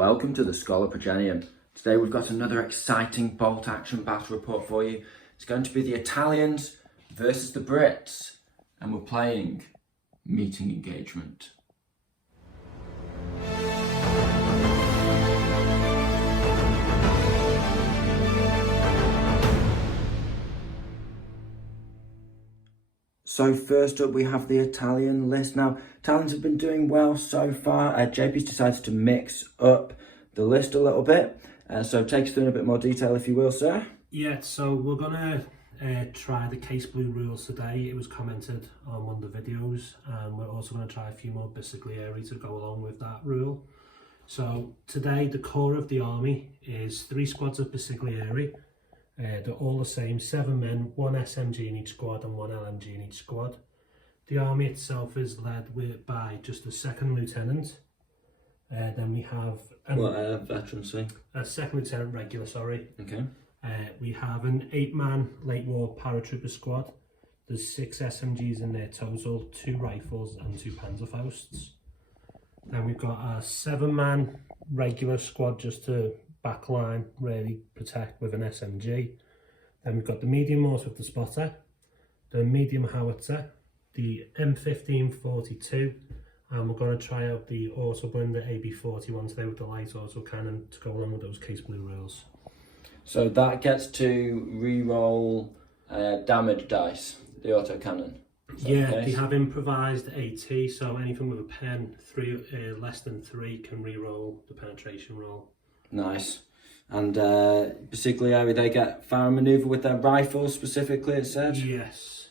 welcome to the Scholar Progenium. Today we've got another exciting bolt action battle report for you. It's going to be the Italians versus the Brits, and we're playing meeting engagement. So first up we have the Italian list. Now, Italians have been doing well so far. JP's decided to mix up the list a little bit. So take us through in a bit more detail if you will, sir. Yeah, so we're going to try the case blue rules today. It was commented on one of the videos, and we're also going to try a few more Bisiglieri to go along with that rule. So today the core of the army is 3 squads of Bisiglieri. They're all the same, 7 men, 1 SMG in each squad and 1 LMG in each squad. The army itself is led by just a second lieutenant. Then we have... veteran, say? A second lieutenant regular, sorry. Okay. We have an 8-man late war paratrooper squad. There's 6 SMGs in there total, 2 rifles and 2 Panzerfausts. Then we've got a 7-man regular squad just to backline, really protect with an SMG. Then we've got the medium mortar with the spotter, the medium howitzer, the M1542, and we're going to try out the auto-blinder AB41 today with the light auto cannon to go along with those case blue rules. So that gets to re-roll damage dice, the auto cannon. Yeah, they have improvised AT, so anything with a pen less than 3 can re-roll the penetration roll. Nice. And Bisiglieri, they get fire and manoeuvre with their rifles specifically, it said? Yes.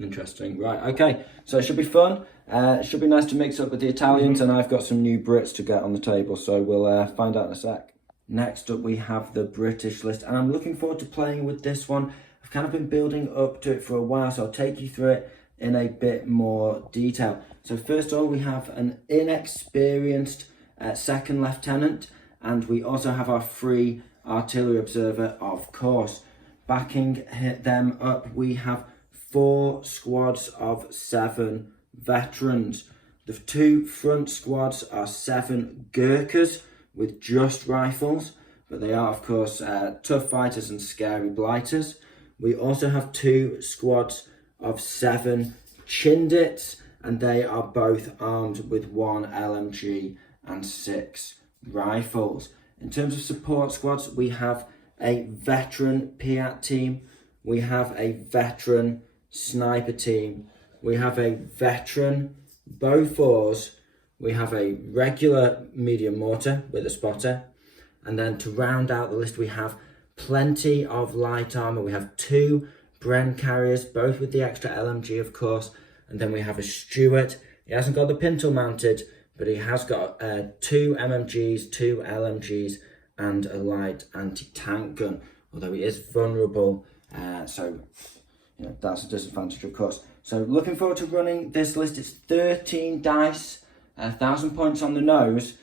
Interesting. Right, okay. So it should be fun. It should be nice to mix up with the Italians, and I've got some new Brits to get on the table, so we'll find out in a sec. Next up, we have the British list, and I'm looking forward to playing with this one. I've kind of been building up to it for a while, so I'll take you through it in a bit more detail. So first of all, we have an inexperienced second lieutenant, and we also have our free artillery observer, of course. Backing them up, we have 4 squads of 7 veterans. The 2 front squads are 7 Gurkhas with just rifles, but they are, of course, tough fighters and scary blighters. We also have 2 squads of 7 Chindits, and they are both armed with 1 LMG and 6 rifles. In terms of support squads, we have a veteran Piat team, we have a veteran sniper team, we have a veteran Bofors, we have a regular medium mortar with a spotter, and then to round out the list we have plenty of light armor. We have 2 Bren carriers, both with the extra LMG of course, and then we have a Stuart. He hasn't got the pintle mounted, but he has got 2 MMGs, 2 LMGs, and a light anti-tank gun, although he is vulnerable, so you know, that's a disadvantage of course. So looking forward to running this list. It's 13 dice, 1,000 points on the nose,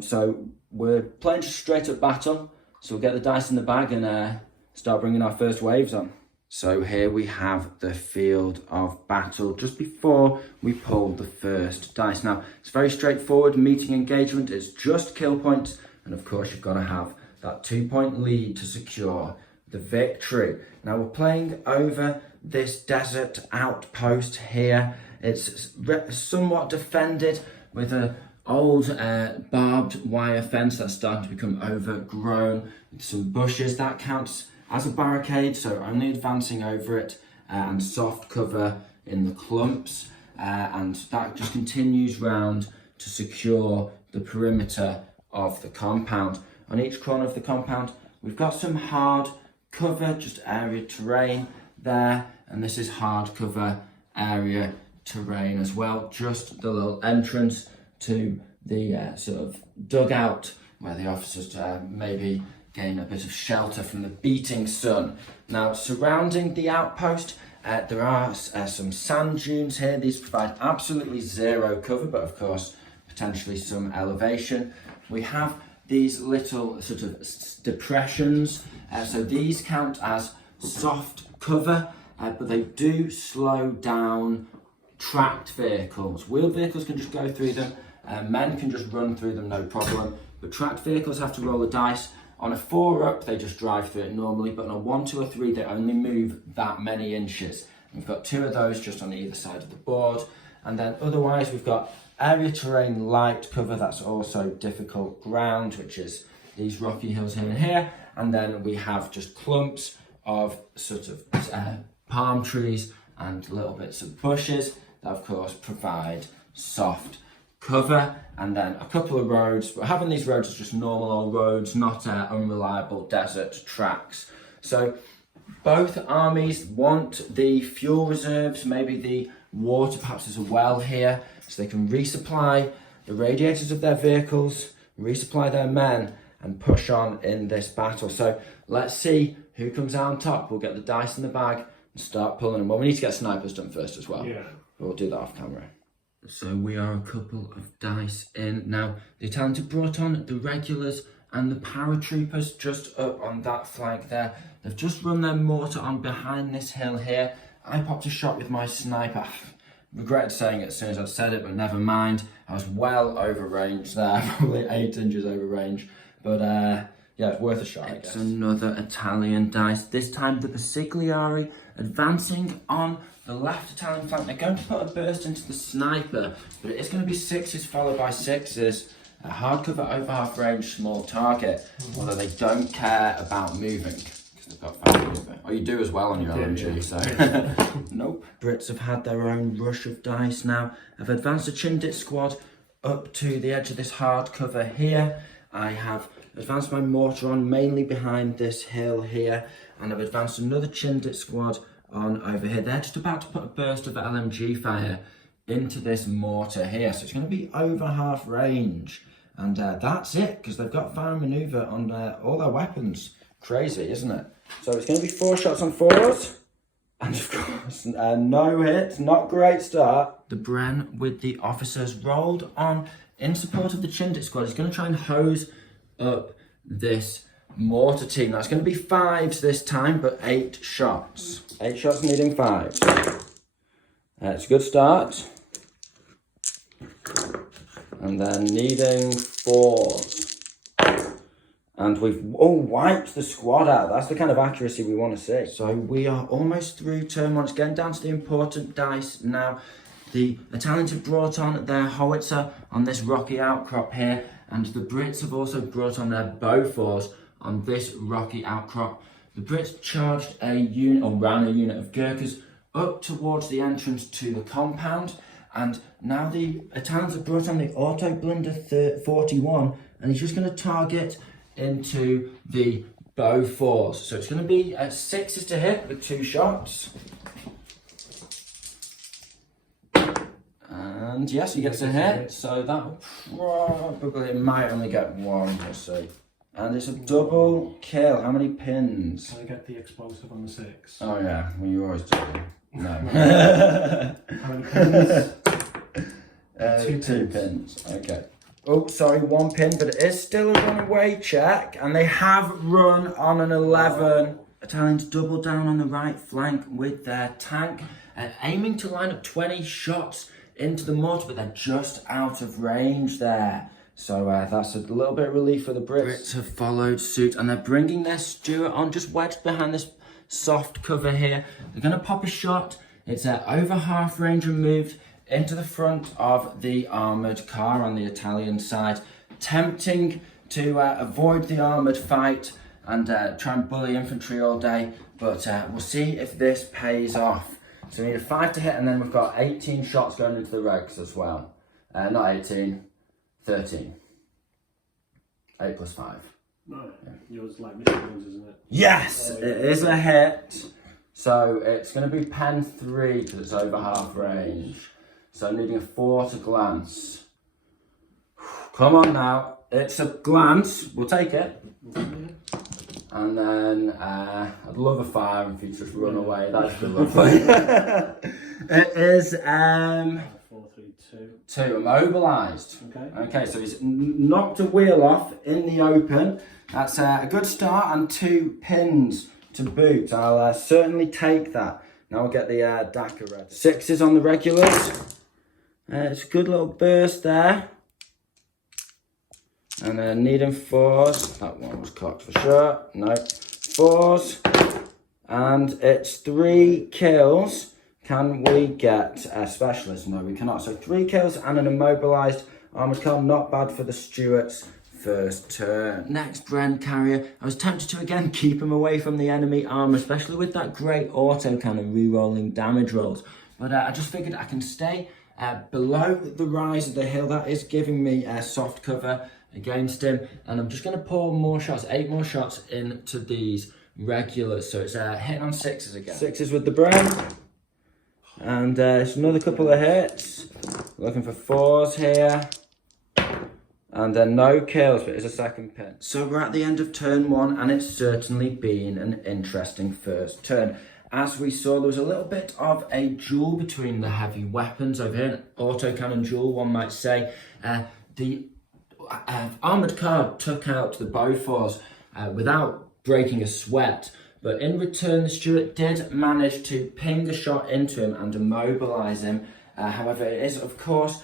so we're playing just straight up battle, so we'll get the dice in the bag and start bringing our first waves on. So here we have the field of battle just before we pull the first dice. Now, it's very straightforward meeting engagement. It's just kill points. And of course, you've got to have that 2-point lead to secure the victory. Now, we're playing over this desert outpost here. It's somewhat defended with an old barbed wire fence that's starting to become overgrown with some bushes. That counts as a barricade, so only advancing over it, and soft cover in the clumps, and that just continues round to secure the perimeter of the compound. On each corner of the compound we've got some hard cover, just area terrain there, and this is hard cover area terrain as well, just the little entrance to the sort of dugout where the officers maybe gain a bit of shelter from the beating sun. Now, surrounding the outpost, there are some sand dunes here. These provide absolutely 0 cover, but of course, potentially some elevation. We have these little sort of depressions, so these count as soft cover, but they do slow down tracked vehicles. Wheeled vehicles can just go through them, men can just run through them, no problem. but tracked vehicles have to roll the dice. On a 4-up, they just drive through it normally, but on a 1, 2 or 3, they only move that many inches. We've got 2 of those just on either side of the board. And then otherwise, we've got area terrain light cover, that's also difficult ground, which is these rocky hills here and here. And then we have just clumps of sort of palm trees and little bits of bushes that of course provide soft cover, and then a couple of roads, but having these roads as just normal old roads, not unreliable desert tracks. So both armies want the fuel reserves, maybe the water, perhaps there's a well here, so they can resupply the radiators of their vehicles, resupply their men, and push on in this battle. So let's see who comes out on top. We'll get the dice in the bag and start pulling them. Well, we need to get snipers done first as well. Yeah. We'll do that off camera. So we are a couple of dice in. Now, the Italians have brought on the regulars and the paratroopers just up on that flank there. They've just run their mortar on behind this hill here. I popped a shot with my sniper. Regretted saying it as soon as I'd said it, but never mind. I was well over range there, probably 8 inches over range. But yeah, it's worth a shot, I guess. It's another Italian dice. This time the Basigliari advancing on the left Italian flank. They're going to put a burst into the sniper, but it's going to be 6s followed by 6s. A hard cover over half range, small target. Although they don't care about moving because they've got fast mover. Oh, you do as well on your LMG, so nope. Brits have had their own rush of dice now. I've advanced a Chindit squad up to the edge of this hard cover here. I have advanced my mortar on mainly behind this hill here, and I've advanced another Chindit squad on over here. They're just about to put a burst of LMG fire into this mortar here, so it's going to be over half range, and that's it, because they've got fire manoeuvre on all their weapons. Crazy, isn't it? So it's going to be 4 shots on 4s, and of course no hits. Not great start. The Bren with the officers rolled on in support of the Chindit squad. He's going to try and hose up this mortar team. Now it's going to be 5s this time, but 8 shots. 8 shots needing 5s. It's a good start. And then needing 4s. And we've wiped the squad out. That's the kind of accuracy we want to see. So we are almost through turn 1. It's getting down to the important dice now. The Italians have brought on their howitzer on this rocky outcrop here, and the Brits have also brought on their Bofors on this rocky outcrop. The Brits charged a unit, or ran a unit of Gurkhas up towards the entrance to the compound, and now the Italians have brought on the Auto Blunder 41, and he's just going to target into the Bofors. So it's going to be 6s to hit with 2 shots. And yes, he gets a hit, so that probably might only get 1, we'll see. And it's a double kill. How many pins? Can I get the explosive on the 6? Oh yeah, well you always do. No. How many pins? 2 pins, okay. Oh, sorry, 1 pin, but it is still a runaway check, and they have run on an 11. Italians double down on the right flank with their tank, aiming to line up 20 shots into the mortar, but they're just out of range there. So that's a little bit of relief for the Brits. Brits have followed suit, and they're bringing their Stuart on, just wedged behind this soft cover here. They're going to pop a shot. It's over half range and moved into the front of the armoured car on the Italian side, tempting to avoid the armoured fight and try and bully infantry all day, but we'll see if this pays off. So we need a 5 to hit, and then we've got 18 shots going into the regs as well. Not 18, 13. 8 plus 5. No, yeah. Yours like machine guns, isn't it? Yes, it is a hit. So it's going to be pen 3 because it's over half range. So I'm needing a 4 to glance. Come on now, it's a glance. We'll take it. And then I'd love a 5 if you just run away. That'd be lovely. It is 4, 3, 2. 2 immobilised. Okay. Okay, so he's knocked a wheel off in the open. That's a good start, and 2 pins to boot. I'll certainly take that. Now we'll get the DACA ready. 6s on the regulars. It's a good little burst there. And then needing 4s. That one was cocked for sure. No. 4s. And it's 3 kills. Can we get a specialist? No, we cannot. So 3 kills and an immobilised armoured car. Not bad for the Stuarts' first turn. Next, Brent Carrier. I was tempted to again keep him away from the enemy armour, especially with that great autocannon re-rolling damage rolls. But I just figured I can stay below the rise of the hill. That is giving me a soft cover against him. And I'm just going to pour more shots, 8 more shots into these regulars. So it's hitting on 6s again. 6s with the Brent. And it's another couple of hits. Looking for 4s here. And then no kills, but it's a second pin. So we're at the end of turn 1, and it's certainly been an interesting first turn. As we saw, there was a little bit of a duel between the heavy weapons over here, an autocannon duel, one might say. The armoured car took out the Beauforts without breaking a sweat, but in return, the Stuart did manage to ping a shot into him and immobilise him. However, it is, of course,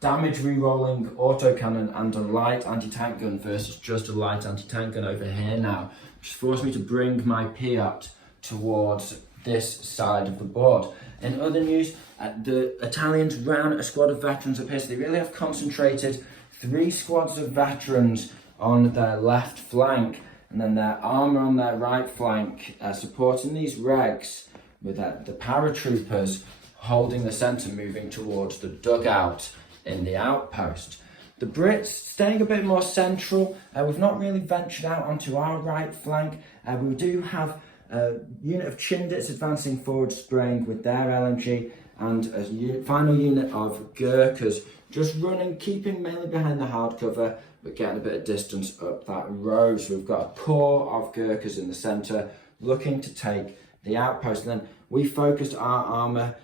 damage re-rolling autocannon and a light anti-tank gun versus just a light anti-tank gun over here now, which forced me to bring my Piat towards this side of the board. In other news, the Italians ran a squad of veterans up here, so they really have concentrated 3 squads of veterans on their left flank, and then their armour on their right flank, supporting these regs with the paratroopers holding the centre, moving towards the dugout in the outpost. The Brits staying a bit more central. We've not really ventured out onto our right flank. We do have a unit of Chindits advancing forward, spraying with their LMG, and a final unit of Gurkhas just running, keeping mainly behind the hardcover, but getting a bit of distance up that road. So we've got a core of Gurkhas in the centre, looking to take the outpost. And then we focused our armour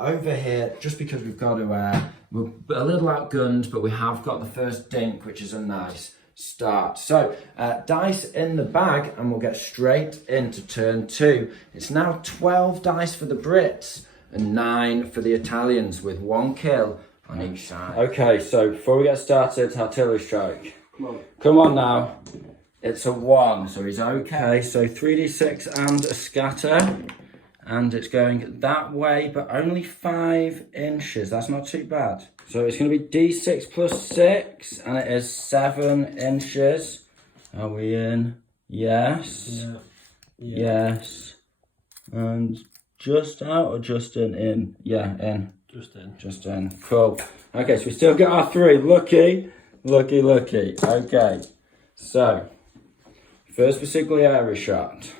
over here, just because we've got to, we're a little outgunned, but we have got the first dink, which is a nice start. So, dice in the bag, and we'll get straight into turn 2. It's now 12 dice for the Brits and 9 for the Italians, with 1 kill on each side. Okay, so before we get started, artillery strike. Come on now. It's a 1, so he's okay. So 3d6 and a scatter. And it's going that way, but only 5 inches. That's not too bad. So it's going to be d6 plus 6, and it is 7 inches. Are we in? Yes. Yeah. Yes. And just out or just in? In. Yeah, in. Just in. Just in. Cool. Okay, so we still got our 3. Lucky. Lucky, lucky. Okay. So, first Basigliere shot.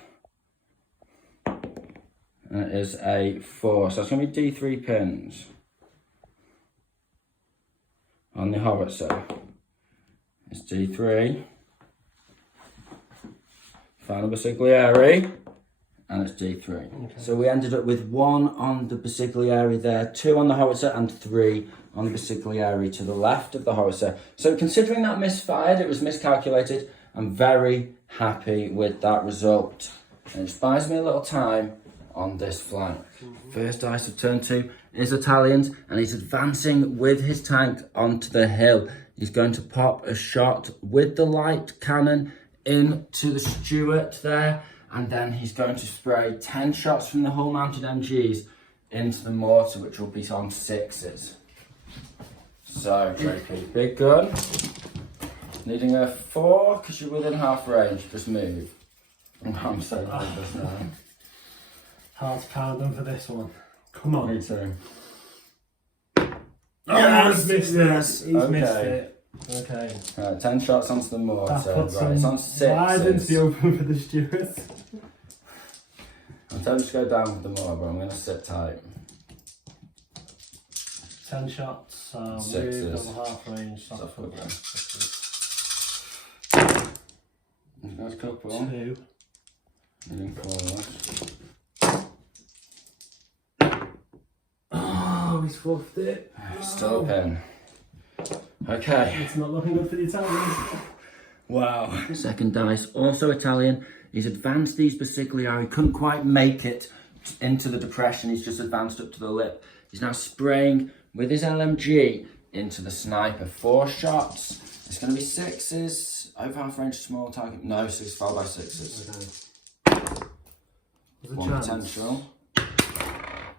And it is a 4, so that's going to be D3 pins on the howitzer. It's D3. Final Basigliere, and it's D3. Okay. So we ended up with 1 on the Basigliere there, 2 on the howitzer, and 3 on the Basigliere to the left of the howitzer. So considering that misfired, it was miscalculated, I'm very happy with that result. And it just buys me a little time on this flank. First dice of turn 2 is Italians, and he's advancing with his tank onto the hill. He's going to pop a shot with the light cannon into the Stuart there, and then he's going to spray 10 shots from the hull mounted MGs into the mortar, which will be on 6s. So, JP, big gun. Needing a 4 because you're within half range. Just move. I'm so nervous now. Hard to count them for this one. Come on. Me too. Oh, he's missed it. He's missed it. Okay. Right, 10 shots onto the mortar. Right, it's on 6. Wide into the open for the Stuarts. I'm tempted to go down with the mortar, but I'm going to sit tight. 10 shots. 6s. Double half range. Soft again. There's a couple. 2. Needing 4. Oh, he's fluffed it. Still a pin. Okay. It's not looking good for the Italians. Wow. Second dice, also Italian. He's advanced these Basigliere. He couldn't quite make it into the depression. He's just advanced up to the lip. He's now spraying with his LMG into the sniper. 4 shots It's going to be 6s, over half range, small target. No, 6 followed by 6s. Okay. One potential.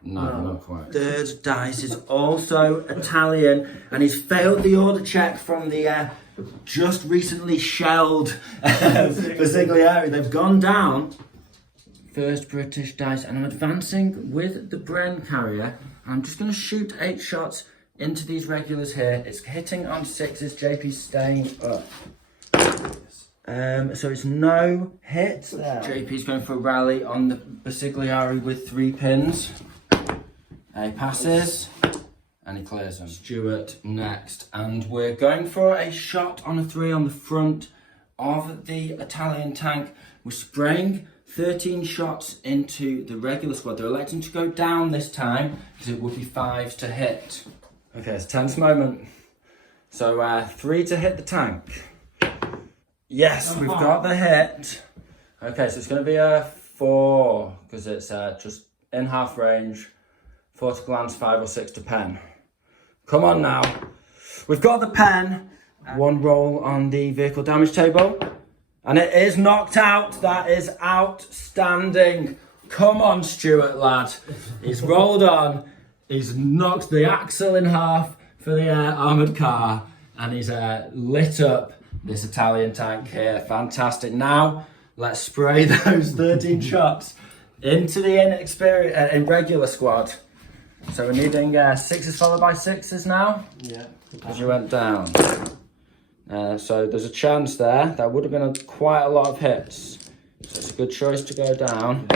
No, not quite. Third dice is also Italian, and he's failed the order check from the just recently shelled Basigliari. They've gone down. First British dice, and I'm advancing with the Bren carrier. I'm just going to shoot 8 shots into these regulars here. It's hitting on 6s. JP's staying up. So it's no hit there. JP's going for a rally on the Basigliari with 3 pins. He passes and he clears them. Stuart next, and we're going for a shot on a 3 on the front of the Italian tank. We're spraying 13 shots into the regular squad. They're electing to go down this time because it would be 5s to hit. Okay, it's a tense moment. So 3 to hit the tank. Yes, we've got the hit. Okay, so it's going to be a 4 because it's just in half range. 4 to glance, 5 or 6 to pen. Come on now. We've got the pen. 1 roll on the vehicle damage table. And it is knocked out. That is outstanding. Come on, Stuart, lad. He's rolled on. He's knocked the axle in half for the armoured car. And he's lit up this Italian tank here. Fantastic. Now, let's spray those 13 shots into the regular squad. So we're needing 6s followed by 6s now? Yeah. Because you went down. So there's a chance there. That would have been quite a lot of hits. So it's a good choice to go down.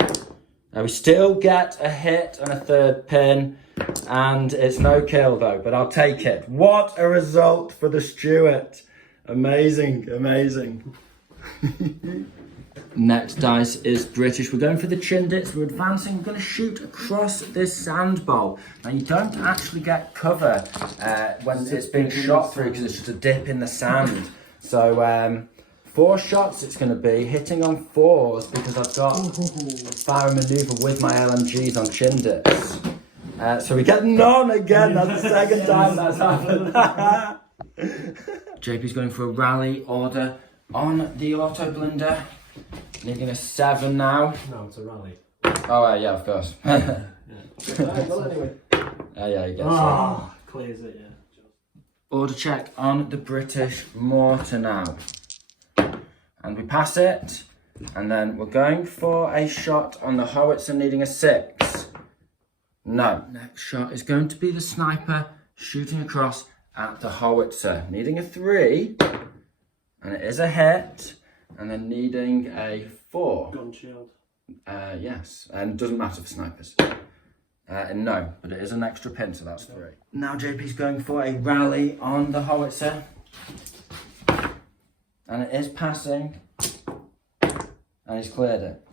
We still get a hit and a 3rd pin. And it's no kill though, but I'll take it. What a result for the Stuart. Amazing, amazing. Next dice is British. We're going for the Chindits. We're advancing. We're going to shoot across this sand bowl. Now, you don't actually get cover when it's being shot through because it's just a dip in the sand. So, 4 shots it's going to be, hitting on 4s because I've got a fire manoeuvre with my LMGs on Chindits. So we get none again. That's the second time that's happened. JP's going for a rally order on the auto blinder. Needing a 7 now. No, it's a rally. Oh, yeah, of course. Yeah. Yeah, you get Clears it, yeah. Order check on the British mortar now. And we pass it. And then we're going for a shot on the howitzer, needing a 6. No. Next shot is going to be the sniper shooting across at the howitzer, needing a 3. And it is a hit. And then needing a 4. Gun shield. Yes, and doesn't matter for snipers. No, but it is an extra pin, so that's 3. Now JP's going for a rally on the howitzer. And it is passing. And he's cleared it.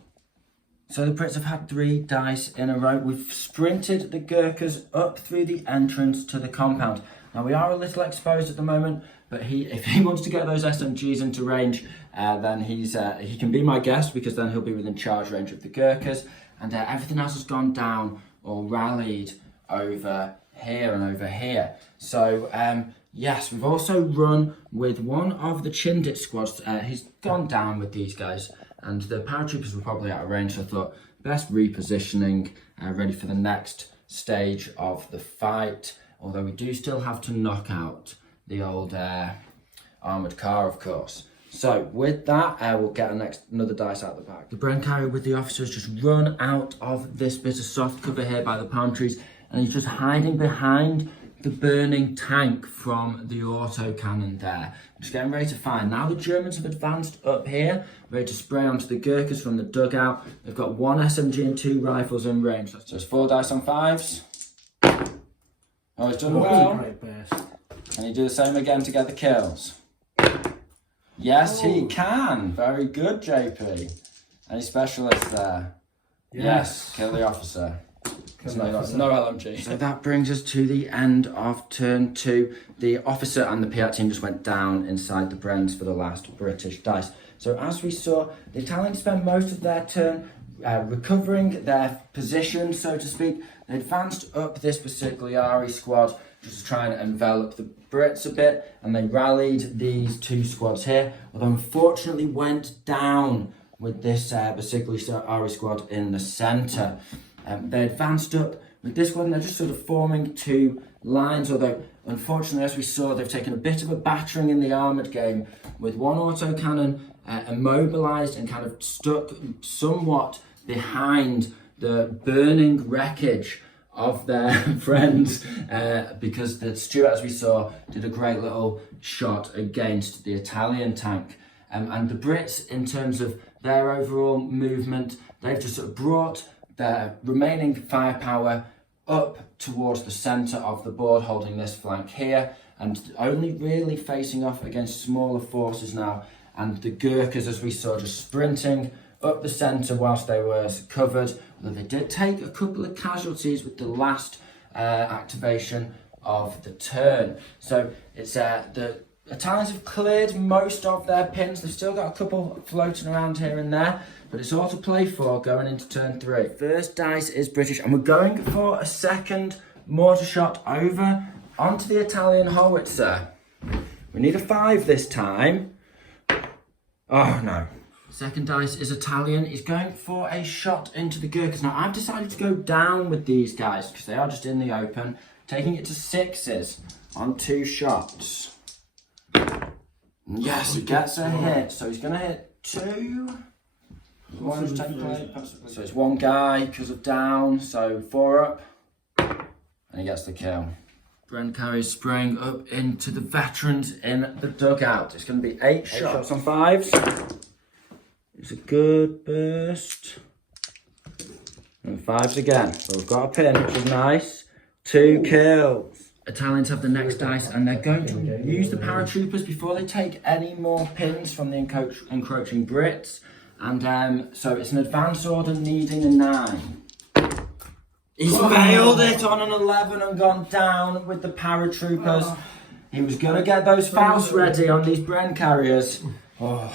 So the Brits have had 3 dice in a row. We've sprinted the Gurkhas up through the entrance to the compound. Now we are a little exposed at the moment, but if he wants to get those SMGs into range, then he can be my guest because then he'll be within charge range of the Gurkhas, and everything else has gone down or rallied over here and over here. So yes, we've also run with one of the Chindit squads. He's gone down with these guys, and the paratroopers were probably out of range, so I thought best repositioning, ready for the next stage of the fight. Although we do still have to knock out the old armoured car, of course. So with that, we'll get another dice out the back. The Bren carrier with the officer has just run out of this bit of soft cover here by the palm trees, and he's just hiding behind the burning tank from the auto cannon there. Just getting ready to fire. Now the Germans have advanced up here, ready to spray onto the Gurkhas from the dugout. They've got 1 SMG and 2 rifles in range. So it's 4 dice on 5s. Oh, he's done well. Can he do the same again to get the kills? Yes, he can. Very good, JP. Any specialists there? Yes, kill the officer. There's no LMG. So that brings us to the end of turn 2. The officer and the Piat team just went down inside the Brens for the last British dice. So as we saw, the Italians spent most of their turn recovering their position, so to speak. They advanced up this Basigliari squad just to try and envelop the Brits a bit, and they rallied these two squads here, although unfortunately went down with this Basigliari squad in the centre. They advanced up with this squad and they're just sort of forming two lines, although unfortunately, as we saw, they've taken a bit of a battering in the armoured game with one autocannon immobilised and kind of stuck somewhat behind the burning wreckage of their friends, because the Stuart, as we saw, did a great little shot against the Italian tank. And the Brits, in terms of their overall movement, they've just sort of brought their remaining firepower up towards the centre of the board, holding this flank here, and only really facing off against smaller forces now. And the Gurkhas, as we saw, just sprinting up the centre whilst they were covered, although they did take a couple of casualties with the last activation of the turn. So it's the Italians have cleared most of their pins. They've still got a couple floating around here and there, but it's all to play for going into turn 3. First dice is British, and we're going for a second mortar shot over onto the Italian howitzer. We need a 5 this time. Oh no. Second dice is Italian. He's going for a shot into the Gurkhas. Now I've decided to go down with these guys because they are just in the open, taking it to 6s on 2 shots. Yes, he gets a hit. So he's going to hit 2. So it's one guy because of down. So 4 up, and he gets the kill. Brent carries spraying up into the veterans in the dugout. It's going to be 8 shots on 5s. It's a good burst. And 5s again. So we've got a pin, which is nice. 2 kills. Italians have the next dice, and they're going to use the paratroopers before they take any more pins from the encroaching Brits. And so it's an advance order needing a 9. He's failed it on an 11 and gone down with the paratroopers. He was going to get those Faust ready on these Bren carriers. Oh,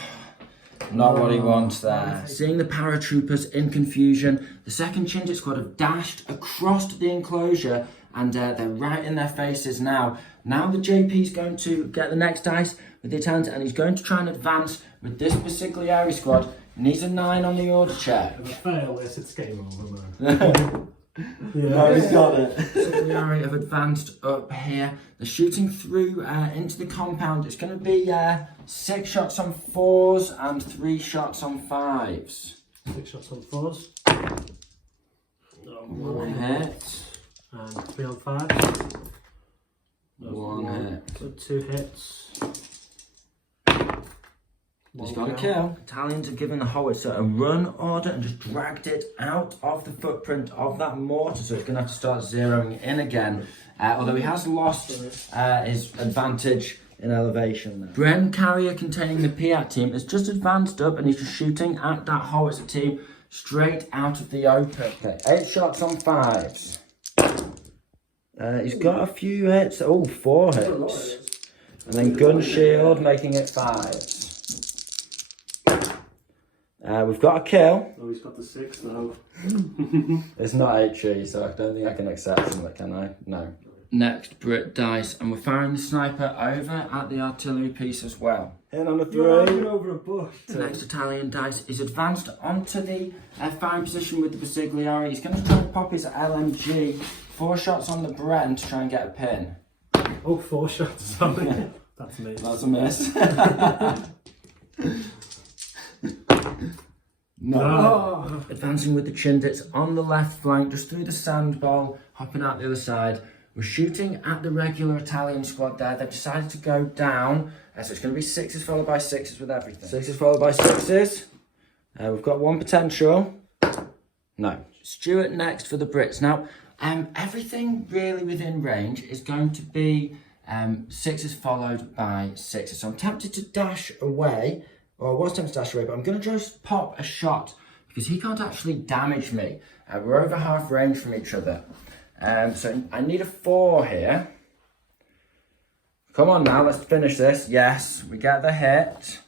not what he wants there. Seeing the paratroopers in confusion, the second Chingit squad have dashed across the enclosure, and they're right in their faces now. Now the JP's going to get the next dice with the Italians, and he's going to try and advance with this Basigliari squad. He needs a 9 on the order check. If I fail this, it's game over, man. Yeah. No, he's got it. Basigliari have advanced up here. They're shooting through into the compound. It's going to be 6 shots on 4s and 3 shots on 5s. 6 shots on 4s. One hit. And 3 on 5s. One hit. So 2 hits. He's got a kill. Italians have given the howitzer a run order and just dragged it out of the footprint of that mortar, so it's going to have to start zeroing in again. Although he has lost his advantage in elevation there. Bren carrier containing the Piat team has just advanced up, and he's just shooting at that howitzer team straight out of the open. Okay, 8 shots on 5s. He's got a few hits. Oh, 4 hits. And then gun shield making it 5s. We've got a kill. Oh, he's got the 6 though. It's not HE, so I don't think I can accept him, can I? No. Next, Brit dice, and we're firing the sniper over at the artillery piece as well. In on the 3. Over a bush. The next Italian dice is advanced onto the firing position with the Basigliari. He's going to try and pop his LMG. 4 shots on the Brent to try and get a pin. Oh, 4 shots. Something. That's a miss. That's a miss. No. Oh. Advancing with the Chindits on the left flank, just through the sand bowl, hopping out the other side. We're shooting at the regular Italian squad there. They've decided to go down. So it's going to be 6s followed by 6s with everything. 6s followed by 6s. We've got 1 potential. No. Stuart next for the Brits. Now, everything really within range is going to be 6s followed by 6s. So I'm tempted to dash away. Or I was tempted to dash away, but I'm going to just pop a shot because he can't actually damage me. We're over half range from each other. So I need a 4 here. Come on now, let's finish this. Yes, we get the hit.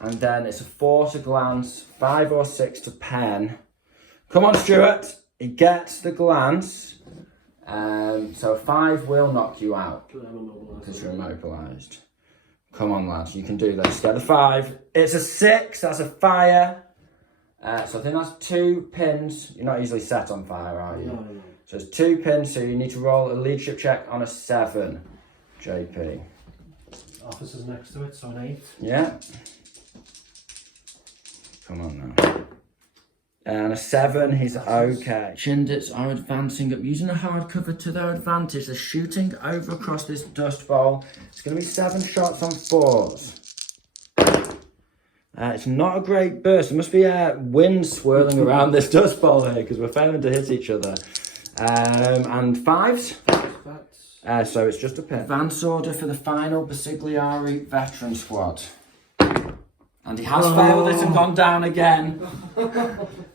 And then it's a 4 to glance, 5 or 6 to pen. Come on, Stuart. He gets the glance. So 5 will knock you out because you're immobilised. Come on, lads. You can do this. Get the 5. It's a 6. That's a fire. So I think that's 2 pins. You're not easily set on fire, are you? No. So it's 2 pins, so you need to roll a leadership check on a 7, JP. Officer's next to it, so an 8. Yeah. Come on now. And a 7, he's okay. Chindits are advancing up, using a hardcover to their advantage. They're shooting over across this dust bowl. It's going to be 7 shots on 4s. It's not a great burst. There must be wind swirling around this dust bowl here because we're failing to hit each other. And 5s. So it's just a pin. Advance order for the final Basigliari veteran squad. And he has failed it and gone down again.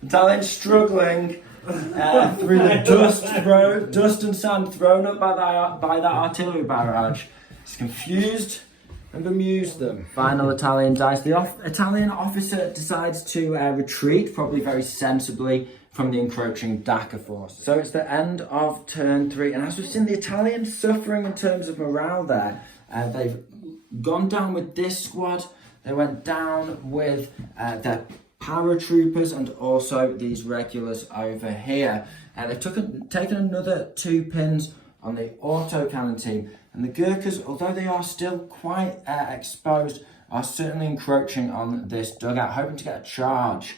Italian's struggling through the dust and sand thrown up by that artillery barrage. He's confused and bemused them. Final Italian dice. The Italian officer decides to retreat, probably very sensibly, from the encroaching Daca force. So it's the end of turn 3. And as we've seen, the Italians suffering in terms of morale there. They've gone down with this squad. They went down with their paratroopers and also these regulars over here. They've taken another 2 pins on the autocannon team. And the Gurkhas, although they are still quite exposed, are certainly encroaching on this dugout, hoping to get a charge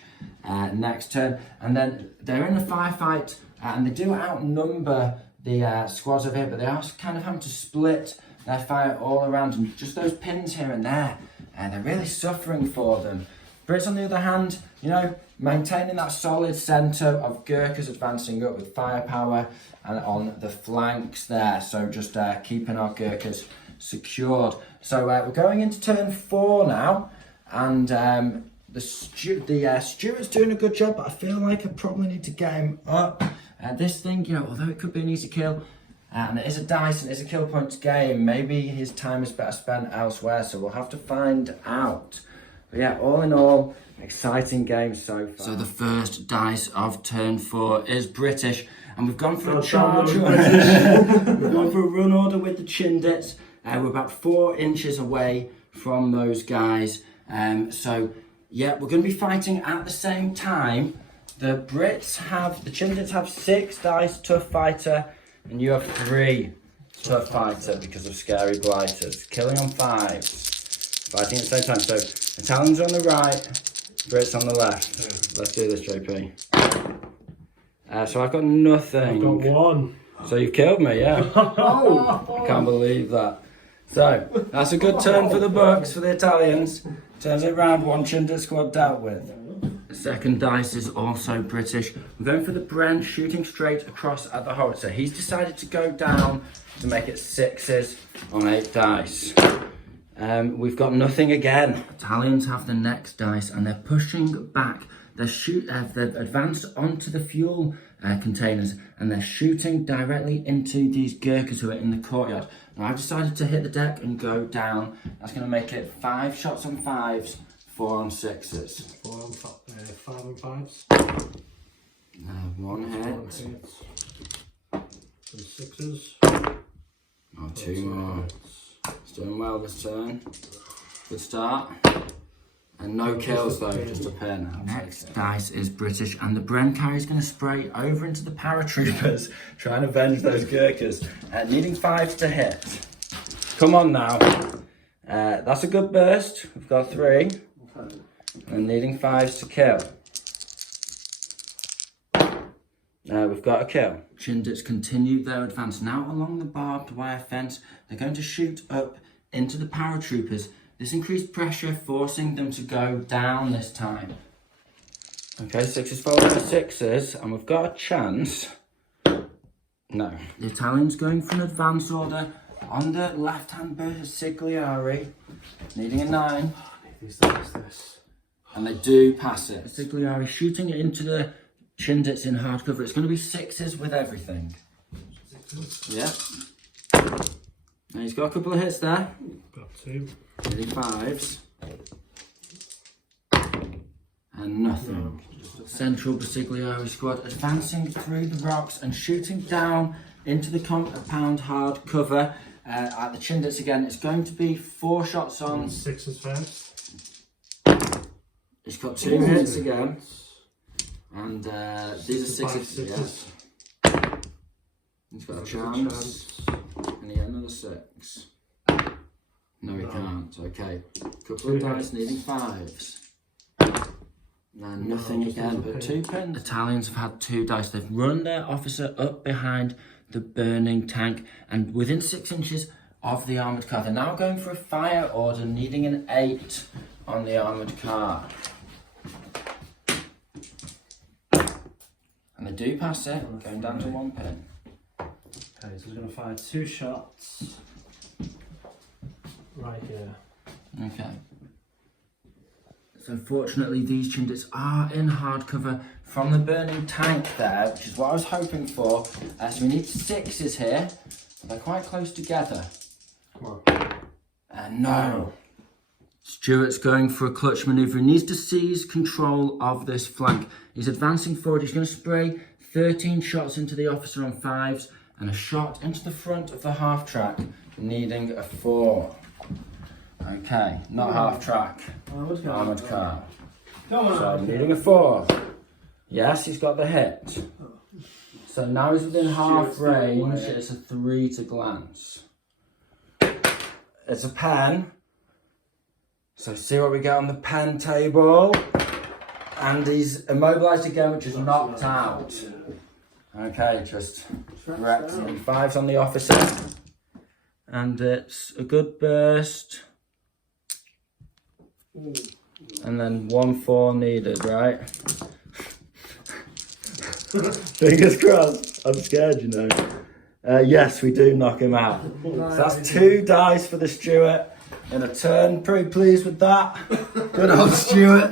next turn. And then they're in a firefight, and they do outnumber the squads over here, but they are kind of having to split their fire all around, and just those pins here and there, and they're really suffering for them. Brits, on the other hand, you know, maintaining that solid centre of Gurkhas advancing up with firepower and on the flanks there. So just keeping our Gurkhas secured. So we're going into turn 4 now, and the Stuart's doing a good job, but I feel like I probably need to get him up. This thing, you know, although it could be an easy kill, and it is a dice and it is a kill points game, maybe his time is better spent elsewhere, so we'll have to find out. But yeah, all in all, exciting game so far. So the first dice of turn 4 is British, and we've gone for a charge. We've gone for a run order with the Chindits. We're about 4 inches away from those guys. So yeah, we're going to be fighting at the same time. The Chindits have 6 dice, tough fighter, and you have 3 tough fighter because of scary blighters. Killing on 5s, fighting at the same time. So Italians on the right, Brits on the left. Let's do this, JP. So I've got nothing. I've got 1. So you've killed me, yeah. I can't believe that. So that's a good turn for the Bucks, for the Italians. Turns it round, 1 Chindit squad dealt with. The second dice is also British. I'm going for the Brent, shooting straight across at the howitzer. He's decided to go down to make it 6s on 8 dice. We've got nothing again. Italians have the next dice, and they're pushing back. They've advanced onto the fuel containers, and they're shooting directly into these Gurkhas who are in the courtyard. Now I've decided to hit the deck and go down. That's going to make it 5 shots on 5s, 4 on 6s. 5 on 5s. 1 hit. 6s. Oh, 2 more. It's doing well this turn. Good start. And no kills though, just a pin. Next dice is British, and the Bren carry is going to spray over into the paratroopers, trying to avenge those Gurkhas. Needing 5s to hit. Come on now. That's a good burst. We've got 3. And needing 5s to kill. We've got a kill. Chindits continue their advance. Now along the barbed wire fence, they're going to shoot up into the paratroopers. This increased pressure forcing them to go down this time. Okay, 6s followed by 6s, and we've got a chance. No. The Italians going for an advance order on the left-hand Basigliari, needing a 9. And they do pass it. Basigliari shooting it into the Chindits in hard cover. It's going to be 6s with everything. Yep. And he's got a couple of hits there. Got 2. Needing 5s. And nothing. Central Basiglione squad advancing through the rocks and shooting down into the compound hard cover. At the Chindits again, it's going to be 4 shots on. 6 is first. It's got 2 hits again. And these are 6s. Yes. He's got a chance. And he got another 6. No, he can't. Okay. Couple of dice needing 5s. No, nothing again, but 2 pins. Italians have had 2 dice. They've run their officer up behind the burning tank and within 6 inches of the armoured car. They're now going for a fire order, needing an 8 on the armoured car. And they do pass it, going down to 1 pin. Okay, so he's going to fire 2 shots. Right here. Okay. So fortunately these Chindits are in hard cover from the burning tank there, which is what I was hoping for. So we need 6s here. They're quite close together. Come on. No. Stuart's going for a clutch manoeuvre. He needs to seize control of this flank. He's advancing forward. He's going to spray 13 shots into the officer on 5s and a shot into the front of the half track, needing a 4. Okay, not half track. Armoured car. Come on. So needing a 4. Yes, he's got the hit. So now he's within half range. It's a 3 to glance. It's a pen. So see what we get on the pen table. And he's immobilised again, which is knocked out. Okay, just correcting. 5s on the officer. And it's a good burst. And then 1-4 needed, right? Fingers crossed. I'm scared, you know. Yes, we do knock him out. So that's 2 dice for the Stuart in a turn. Pretty pleased with that. Good old Stuart.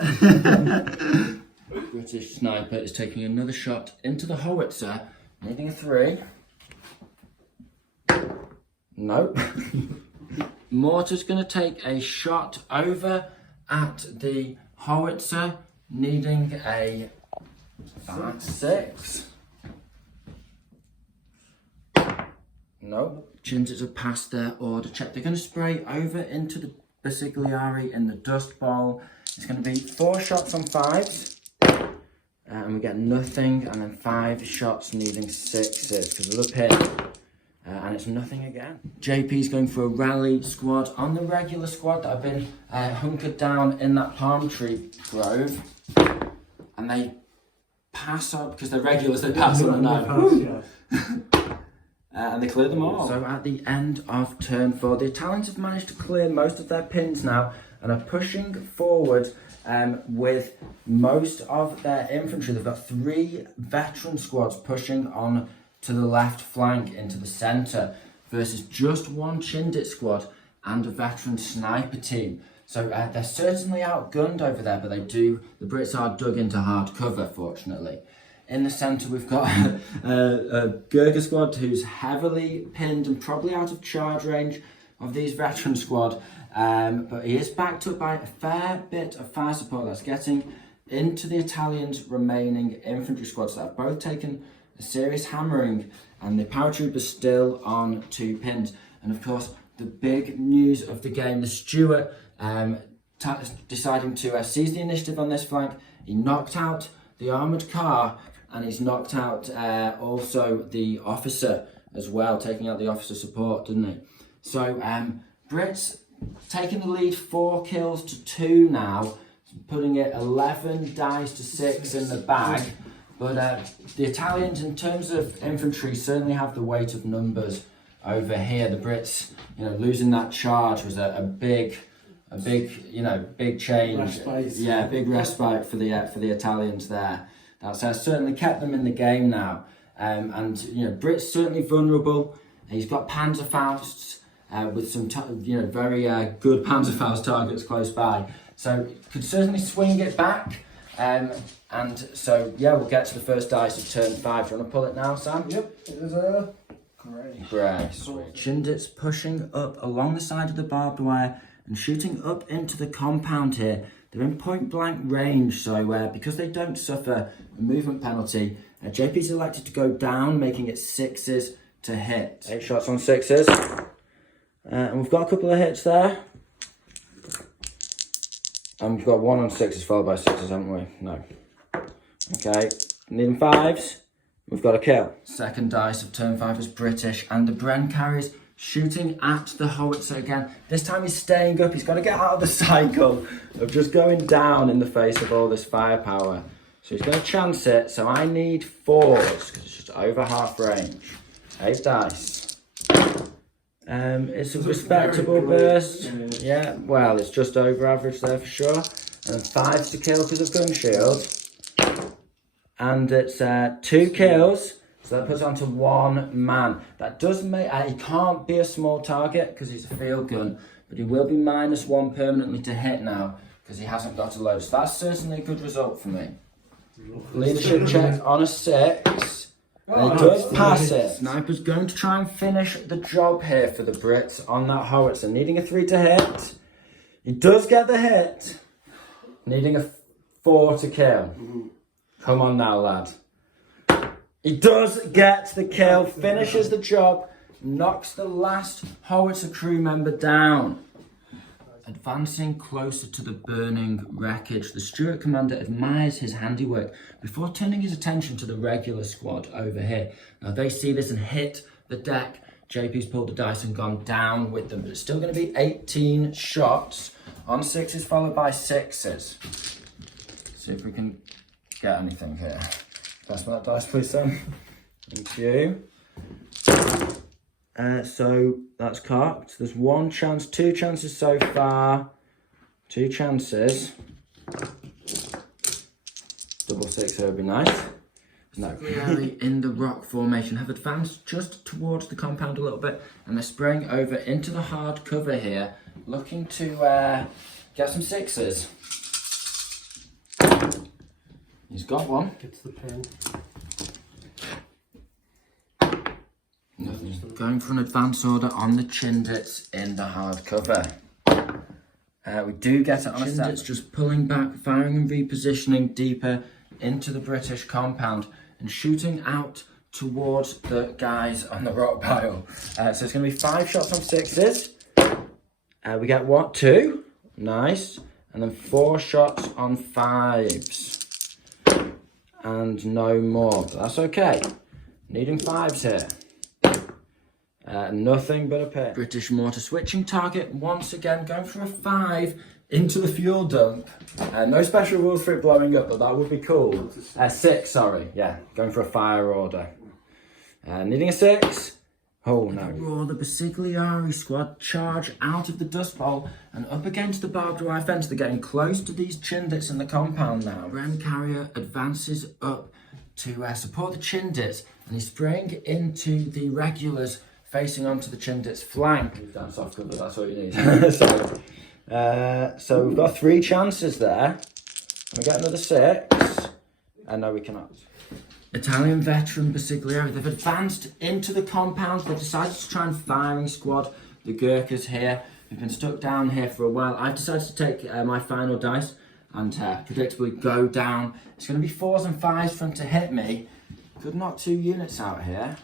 British sniper is taking another shot into the howitzer, needing a 3. Nope. Mortar's going to take a shot over at the howitzer, needing a 6. Nope. Chindits have passed their order check. They're going to spray over into the Basiglione in the dust bowl. It's going to be 4 shots on 5s. And we get nothing, and then 5 shots needing 6s because of the pin. And it's nothing again. JP's going for a rally squad on the regular squad that have been hunkered down in that palm tree grove. And they pass up, because they're regulars, they pass on now. And they clear them all. So at the end of turn 4, the Italians have managed to clear most of their pins now and are pushing forward with most of their infantry. They've got 3 veteran squads pushing on to the left flank into the centre versus just 1 Chindit squad and a veteran sniper team. So they're certainly outgunned over there, but the Brits are dug into hard cover, fortunately. In the centre, we've got a Gurkha squad who's heavily pinned and probably out of charge range of these veteran squad. But he is backed up by a fair bit of fire support that's getting into the Italians' remaining infantry squads that have both taken a serious hammering, and the paratroopers still on 2 pins. And of course, the big news of the game, the Stuart deciding to seize the initiative on this flank. He knocked out the armoured car, and he's knocked out also the officer as well, taking out the officer support, didn't he? So Brits taking the lead, 4 kills to 2 now, putting it 11 dice to 6 in the bag. But the Italians, in terms of infantry, certainly have the weight of numbers over here. The Brits, losing that charge was a big change. Respite. Yeah, big respite for the Italians there. That's certainly kept them in the game now. And Brits certainly vulnerable. He's got Panzerfausts with some very good Panzerfaust targets close by. So could certainly swing it back. And so, we'll get to the first dice of turn 5. Do you want to pull it now, Sam? Yep, it is a grey. Grey, sweet. Chindits pushing up along the side of the barbed wire and shooting up into the compound here. They're in point blank range, so because they don't suffer a movement penalty, JP's elected to go down, making it 6s to hit. 8 shots on 6s. And we've got a couple of hits there. And we've got 1 on 6s followed by 6s, haven't we? No. Okay, needing 5s. We've got a kill. Second dice of turn 5 is British, and the Bren carries shooting at the howitzer again. This time he's staying up. He's got to get out of the cycle of just going down in the face of all this firepower. So he's going to chance it. So I need 4s because it's just over half range. 8 dice. It's a respectable burst. Yeah, well, it's just over average there for sure. And then 5s to kill because of gun shield. And it's 2 kills. So that puts on to 1 man. That does make, he can't be a small target because he's a field gun, but he will be -1 permanently to hit now because he hasn't got a load. So that's certainly a good result for me. Leadership check on a 6. And he does pass it. Sniper's going to try and finish the job here for the Brits on that howitzer. Needing a 3 to hit. He does get the hit. Needing a 4 to kill. Come on now, lad. He does get the kill, finishes the job, knocks the last howitzer crew member down. Advancing closer to the burning wreckage, the Stuart commander admires his handiwork before turning his attention to the regular squad over here. Now they see this and hit the deck. JP's pulled the dice and gone down with them, but it's still going to be 18 shots on 6s followed by 6s. See if we can get anything here. Pass me that dice, please, Sam. Thank you. So that's cocked. There's 1 chance, 2 chances so far. 2 chances. Double 6 would be nice. No. Clearly in the rock formation have advanced just towards the compound a little bit, and they're spraying over into the hard cover here, looking to get some 6s. He's got 1. Gets the pin. Nothing. Going for an advance order on the Chindits in the hard cover. We do get it on a set. Chindits just pulling back, firing and repositioning deeper into the British compound and shooting out towards the guys on the rock pile. So it's going to be 5 shots on 6s. We get 2. Nice. And then 4 shots on 5s. And no more, but that's okay. Needing 5s here. Nothing but a pair. British mortar switching target once again, going for a 5 into the fuel dump. No special rules for it blowing up, but that would be cool. 6, sorry, yeah, going for a fire order. Needing a 6. Oh no. Raw, the Basigliari squad charge out of the Dust Bowl and up against the barbed wire fence. They're getting close to these Chindits in the compound now. Bren Carrier advances up to support the Chindits, and he's spraying into the regulars facing onto the Chindits' flank. That's off cover, that's what you need. So we've got 3 chances there. We get another 6. No, we cannot. Italian veteran Basigliari, they've advanced into the compound. They've decided to try and firing squad the Gurkhas here. We've been stuck down here for a while. I've decided to take my final dice and predictably go down. It's going to be 4s and 5s for him to hit me. Could knock 2 units out here.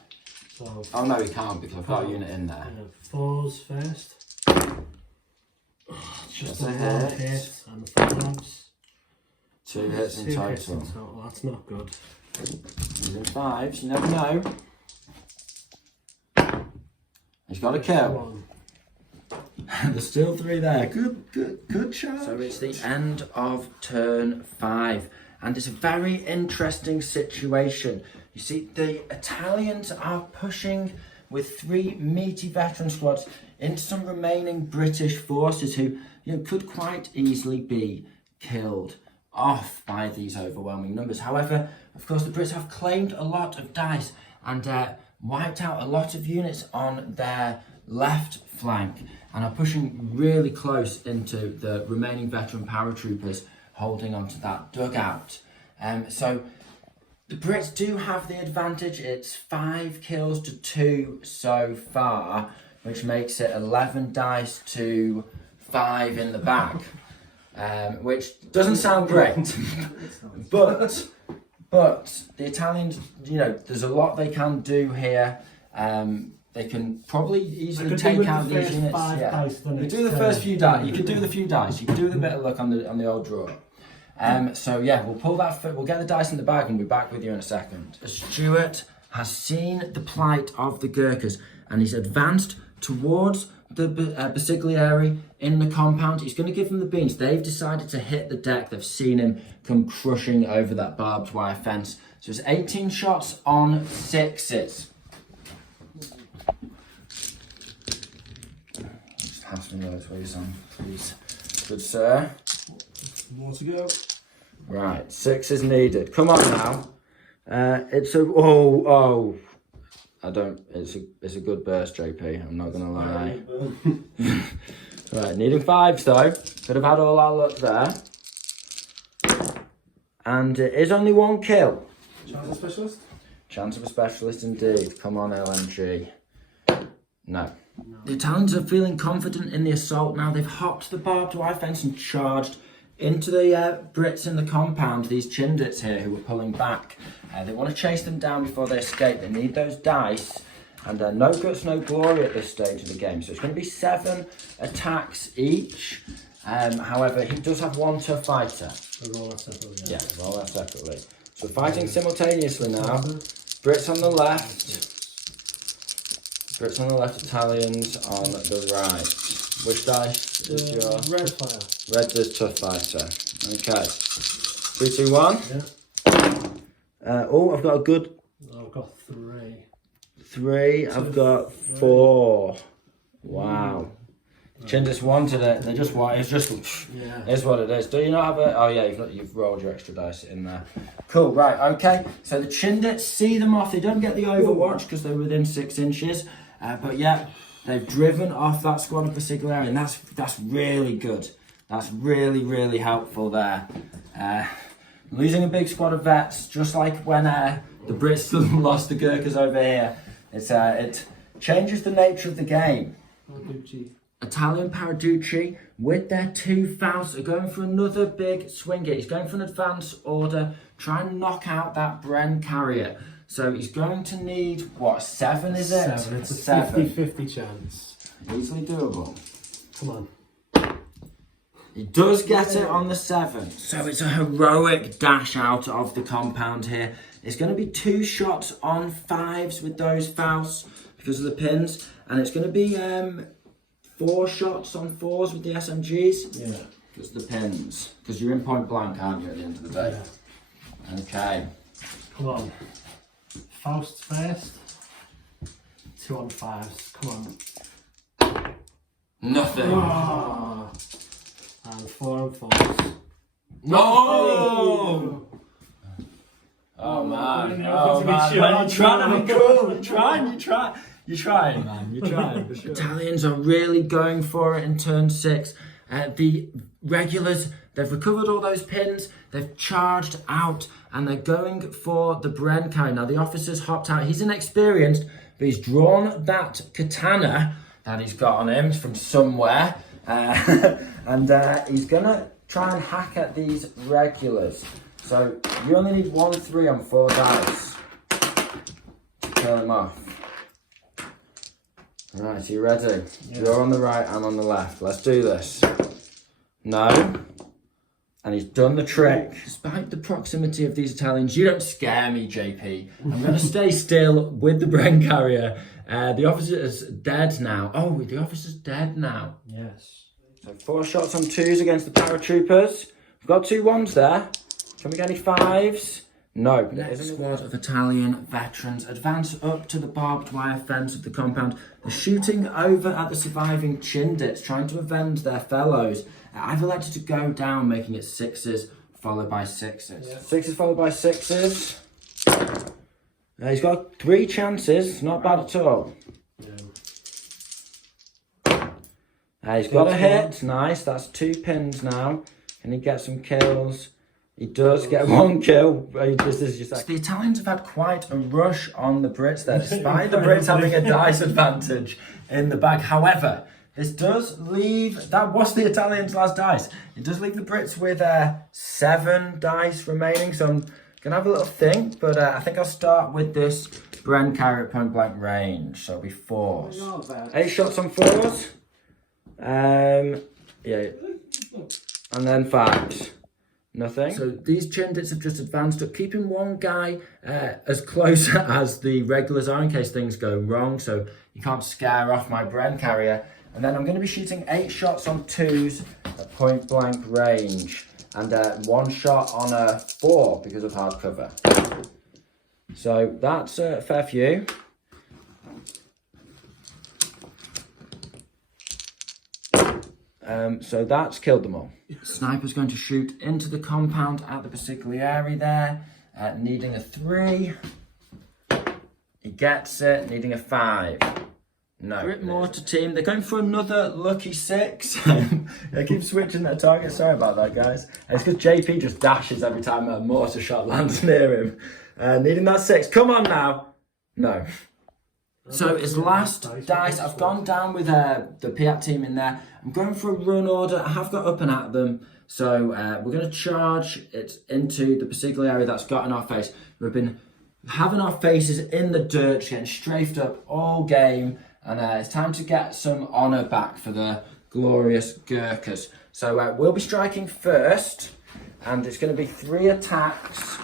So, oh no, he can't because I've got a unit in there. 4s first. Oh, it's just a hit and 5s. 2 hits in total. That's not good. Using 5s, you never know. He's got a kill. There's still 3 there. Good shot. So it's the end of turn 5, and it's a very interesting situation. You see, the Italians are pushing with 3 meaty veteran squads into some remaining British forces who, could quite easily be killed off by these overwhelming numbers. However, of course, the Brits have claimed a lot of dice and wiped out a lot of units on their left flank and are pushing really close into the remaining veteran paratroopers holding onto that dugout. So the Brits do have the advantage. It's 5 kills to 2 so far, which makes it 11 dice to 5 in the back. which doesn't sound great. but the Italians, you know, there's a lot they can do here. They can probably easily take out these units. Yeah. You could do the first few dice. You could do the few dice. You could do the bit of luck on the old draw. So yeah, we'll pull that. We'll get the dice in the bag and we'll be back with you in a second. Stuart has seen the plight of the Gurkhas and he's advanced towards the Basiglieri in the compound. He's going to give them the beans. They've decided to hit the deck. They've seen him come crushing over that barbed wire fence. So it's 18 shots on 6s. Just have some of those please on, please. Good sir. More to go. Right, 6 is needed. Come on now. It's a I don't. It's a good burst, JP. I'm not gonna lie. Right, needing 5s though. Could have had all our luck there. And it is only 1 kill. Chance of a specialist? Chance of a specialist indeed. Come on, LMG. No. The Italians are feeling confident in the assault now. They've hopped the barbed wire fence and charged into the Brits in the compound, these Chindits here who are pulling back. They want to chase them down before they escape. They need those dice. And no guts, no glory at this stage of the game. So it's going to be 7 attacks each. However, he does have 1 tough fighter. Roll that separately. Yeah, roll that separately. So fighting simultaneously now. Brits on the left. Brits on the left, Italians on the right. Which dice is your... Red fire. Red does tough fighter. Okay. 3, 2, 1. Yeah. I've got a good... I've got 3. 3. I've got 4. Wow. Chindits wanted it. They just want. It's just. Yeah. It's what it is. Do you not have it? Oh yeah, you've rolled your extra dice in there. Cool. Right. Okay. So the Chindits see them off. They don't get the overwatch because they're within 6 inches. But yeah, they've driven off that squad of Basiglieri, and that's really good. That's really helpful there. Losing a big squad of vets, just like when the Brits lost the Gurkhas over here. It changes the nature of the game. Italian Paraducci with their 2 Fausts are going for another big swing hit. He's going for an advance order, try and knock out that Bren carrier. So he's going to need, what, 7 is it? 7, it's a 50-50 chance. Easily doable. Come on. He does get it on the 7. So it's a heroic dash out of the compound here. It's going to be 2 shots on 5s with those Fausts because of the pins. And it's going to be 4 shots on 4s with the SMGs. Yeah. Because the pins. Because you're in point blank, aren't you, at the end of the day? Yeah. Okay. Come on. Fausts first. 2 on 5s. Come on. Nothing. Oh. And 4 on 4s. No! Oh man. Oh man. You're trying to be cool. You're trying, man. You're trying. For sure. Italians are really going for it in turn 6. The regulars, they've recovered all those pins, they've charged out, and they're going for the Bren carry. Now, the officer's hopped out. He's inexperienced, but he's drawn that katana that he's got on him from somewhere. And he's going to try and hack at these regulars. So, you only need 1 3 on 4 dice to kill him off. Right, are you ready? Yeah. You're on the right, I'm on the left. Let's do this. No. And he's done the trick. Despite the proximity of these Italians, you don't scare me, JP. I'm going to stay still with the Bren carrier. The officer is dead now. Oh, the officer's dead now. Yes. So 4 shots on 2s against the paratroopers. We've got 2 1s there. Can we get any 5s? No. Next squad of Italian veterans advance up to the barbed wire fence of the compound. They're shooting over at the surviving Chindits, trying to avenge their fellows. I've elected to go down, making it 6s followed by 6s. Yeah. 6s followed by 6s. He's got 3 chances, not bad at all. Yeah. He's got a hit, nice, that's 2 pins now. Can he get some kills? He does get 1 kill. This is just the Italians have had quite a rush on the Brits there, despite the Brits having a dice advantage in the bag. However, This does leave, that was the Italians' last dice. It does leave the Brits with 7 dice remaining, so I'm going to have a little think, but I think I'll start with this Bren carry at point blank range, so it'll be 4s. 8 shots on 4s. Yeah, and then 5s. Nothing. So these Chindits have just advanced up, keeping one guy as close as the regulars are in case things go wrong, so you can't scare off my Bren carrier. And then I'm going to be shooting 8 shots on 2s at point blank range, and 1 shot on a 4 because of hard cover. So that's a fair few. So that's killed them all. Sniper's going to shoot into the compound at the Basiglieri there, needing a 3. He gets it, needing a 5. No. Brit mortar team, they're going for another lucky 6. They keep switching their target. Sorry about that, guys. It's because JP just dashes every time a mortar shot lands near him. Needing that 6. Come on now. No. So his last dice, I've gone down with the Piat team in there. I'm going for a run order. I have got up and at them. So we're going to charge it into the Basiglieri that's got in our face. We've been having our faces in the dirt, getting strafed up all game. And it's time to get some honour back for the glorious Gurkhas. So we'll be striking first. And it's going to be 3 attacks.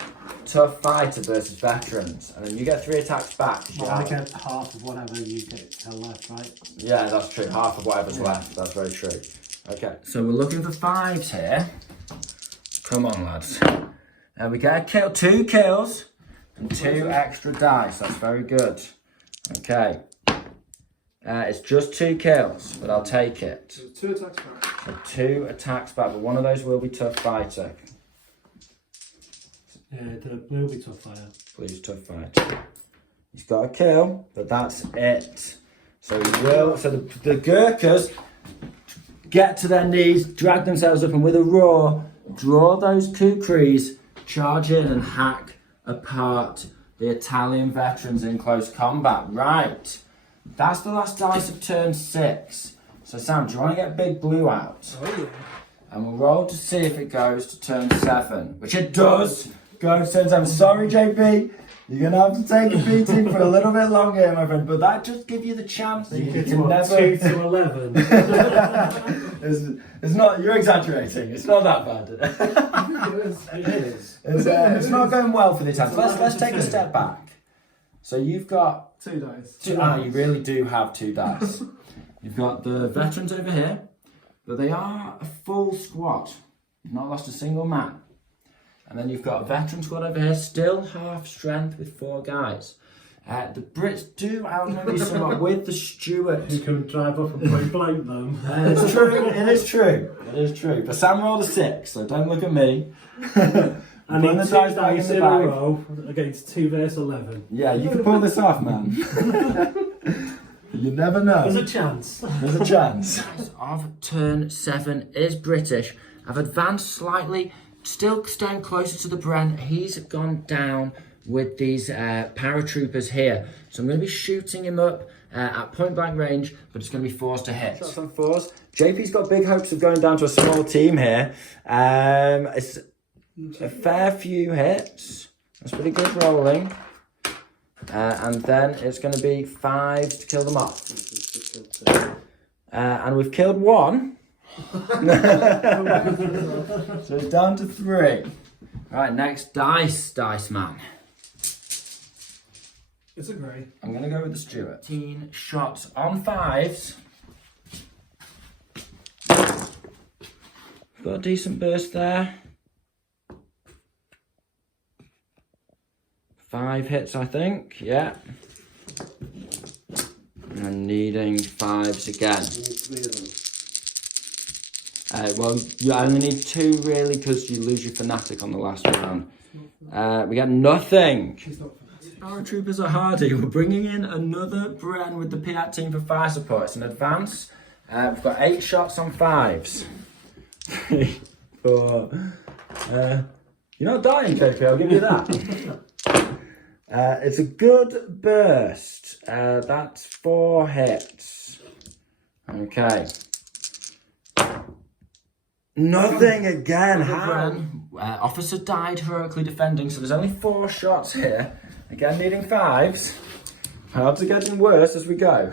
Tough fighter versus veterans, and then you get 3 attacks back. I get half of whatever you get left, right? Yeah, that's true. Half of whatever's left. That's very true. Okay, so we're looking for 5s here. Come on, lads. And we get a kill, 2 kills and 2 extra dice. That's very good. Okay. It's just 2 kills, but I'll take it. 2 attacks back. So 2 attacks back, but one of those will be tough fighter. Yeah, the blue will be tough fire. Blue's tough fighter. He's got a kill, but that's it. So he will. So the Gurkhas get to their knees, drag themselves up, and with a roar, draw those kukris, charge in and hack apart the Italian veterans in close combat. Right. That's the last dice of turn 6. So Sam, do you want to get big blue out? Oh yeah. And we'll roll to see if it goes to turn 7, which it does. Go to turn 7. Sorry, JP. You're going to have to take a beating for a little bit longer, my friend. But that just gives you the chance. You can never... 2 to 11. it's not... You're exaggerating. It's not that bad. It is. It's not going well for the Italians. Let's take a step back. So you've got... 2 dice. You really do have 2 dice. You've got the veterans over here. But they are a full squad. You've not lost a single man. And then you've got a veteran squad over here, still half strength with 4 guys. The Brits do outnumber you somewhat with the Stuart. You can drive up and point blank them. It's true, it is true. It is true. But Sam rolled a 6, so don't look at me. I need 2 dice in a row against 2 versus 11. Yeah, you can pull this off, man. You never know. There's a chance. There's a chance. Of turn 7 is British. I've advanced slightly. Still staying closer to the Bren. He's gone down with these paratroopers here. So I'm going to be shooting him up at point blank range, but it's going to be 4s to hit. Shots on 4s. JP's got big hopes of going down to a small team here. It's a fair few hits. That's pretty good rolling. And then it's going to be 5 to kill them off. And we've killed 1. So it's down to 3. Right, next dice man. It's a grey. I'm going to go with the Stuart. 15 shots on 5s. Got a decent burst there. 5 hits, I think. Yeah. And needing 5s again. Well, you only need 2 really because you lose your fanatic on the last round. We got nothing. Paratroopers are hardy. We're bringing in another Bren with the Piat team for fire support. It's an advance. We've got 8 shots on 5s. 3, 4. You're not dying, KP, I'll give you that. It's a good burst. That's 4 hits. Okay. Nothing again. How? Officer died heroically defending, so there's only 4 shots here. Again, needing 5s. Odds are getting worse as we go.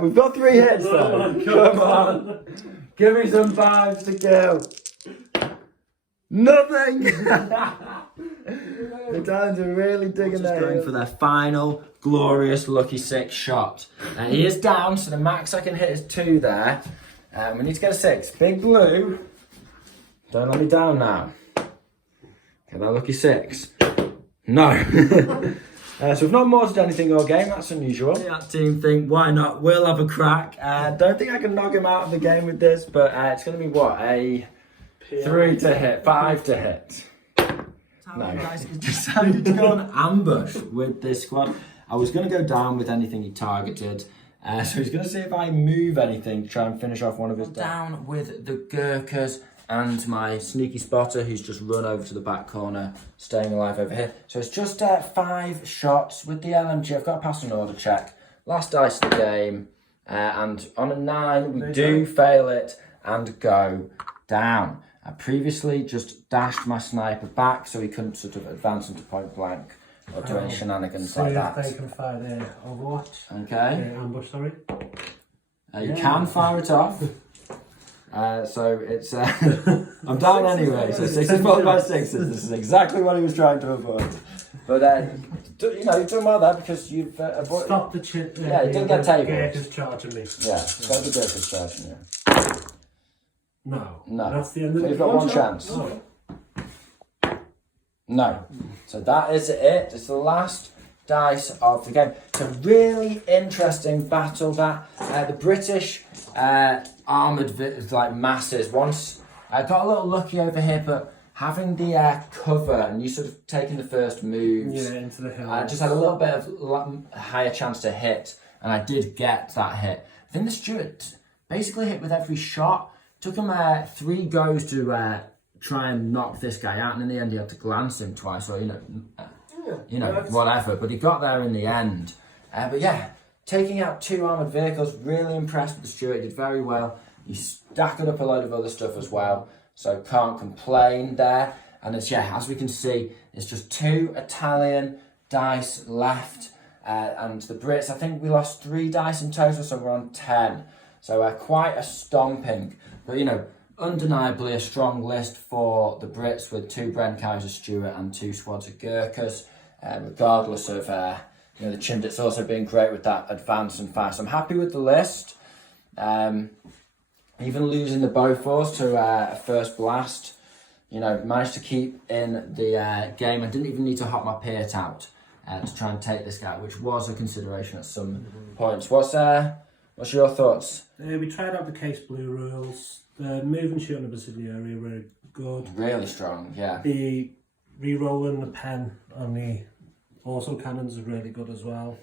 We've got 3 hits though. Come on. Give me some 5s to kill. Nothing! The Italians are really digging their going for their final glorious lucky 6 shot. He is down, so the max I can hit is 2 there. We need to get a 6. Big Blue. Don't let me down now. Get that lucky 6. No. So we've not mortared anything all game, that's unusual. That team think, why not? We'll have a crack. Don't think I can knock him out of the game with this, but it's going to be what? A 3 to hit, 5 to hit. No. Guys, he decided to go on ambush with this squad. I was going to go down with anything he targeted. So he's going to see if I move anything to try and finish off one of his down with the Gurkhas and my sneaky spotter who's just run over to the back corner, staying alive over here. So it's just 5 shots with the LMG. I've got to pass an order check. Last dice of the game. And on a 9, we do fail it and go down. I previously just dashed my sniper back so he couldn't sort of advance into point blank or do any shenanigans like that. They can fire their Overwatch. Okay. Ambush, sorry. You can fire it off. So it's I'm down anyway. So 64 by 6s. This is exactly what he was trying to avoid. But you know, you've done well there because you've avoided. Stop the chip. Yeah, you didn't get tabled. Gurkhas charging me. Yeah, stop the Gurkhas charging you. No. No. That's the end of the You've got one chance. Oh. No. So that is it. It's the last dice of the game. It's a really interesting battle that the British armoured like masses. Once I got a little lucky over here, but having the cover and you sort of taking the first moves, into the hill. I just had a little bit of higher chance to hit, and I did get that hit. I think the Stuart basically hit with every shot. Took him 3 goes to try and knock this guy out, and in the end he had to glance him twice, or whatever. But he got there in the end. But yeah, taking out 2 armoured vehicles, really impressed with the Stuart. Did very well. He stacked up a load of other stuff as well, so can't complain there. And it's as we can see, it's just 2 Italian dice left, and the Brits. I think we lost 3 dice in total, so we're on 10. So quite a stomping. But, undeniably a strong list for the Brits with 2 Brenkaiser Stuart and 2 squads of Gurkhas, regardless of, the Chindits also being great with that advance and fire. So I'm happy with the list. Even losing the Bofors to a first blast, managed to keep in the game. I didn't even need to hop my Piat out to try and take this guy, which was a consideration at some points. What's your thoughts? We tried out the case blue rules. The move and shoot in the Brazilian area were good. Really strong, yeah. The re-rolling the pen on the auto cannons is really good as well.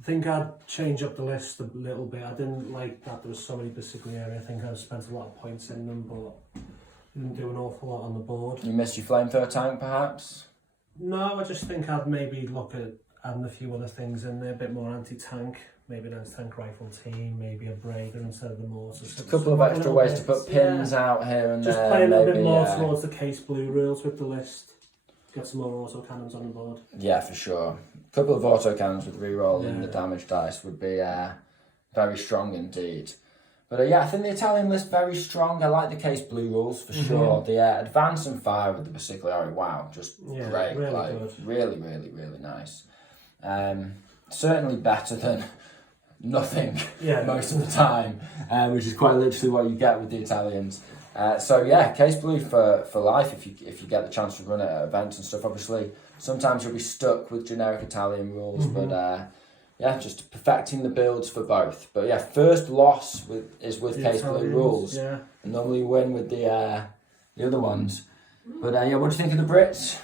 I think I'd change up the list a little bit. I didn't like that there was so many Brazilian area. I think I spent a lot of points in them, but didn't do an awful lot on the board. You missed your flamethrower tank, perhaps? No, I just think I'd maybe look at adding a few other things in there, a bit more anti-tank. Maybe an anti-tank rifle team, maybe a breaker instead of the mortar. Just a couple of extra ways to put pins out here and just there. Just play a little bit more towards the case blue rules with the list. Get some more auto cannons on the board. Yeah, for sure. A couple of auto cannons with re-rolling the damage dice would be very strong indeed. But I think the Italian list very strong. I like the case blue rules for sure. The advance and fire with the Basigliari, wow, just great. Really good. Really, really, really nice. Certainly better than nothing most of the time, which is quite literally what you get with the Italians. Case blue for life if you get the chance to run it at events and stuff. Obviously, sometimes you'll be stuck with generic Italian rules, but just perfecting the builds for both. But first loss is with case blue rules. Yeah. And normally win with the other ones. But what do you think of the Brits?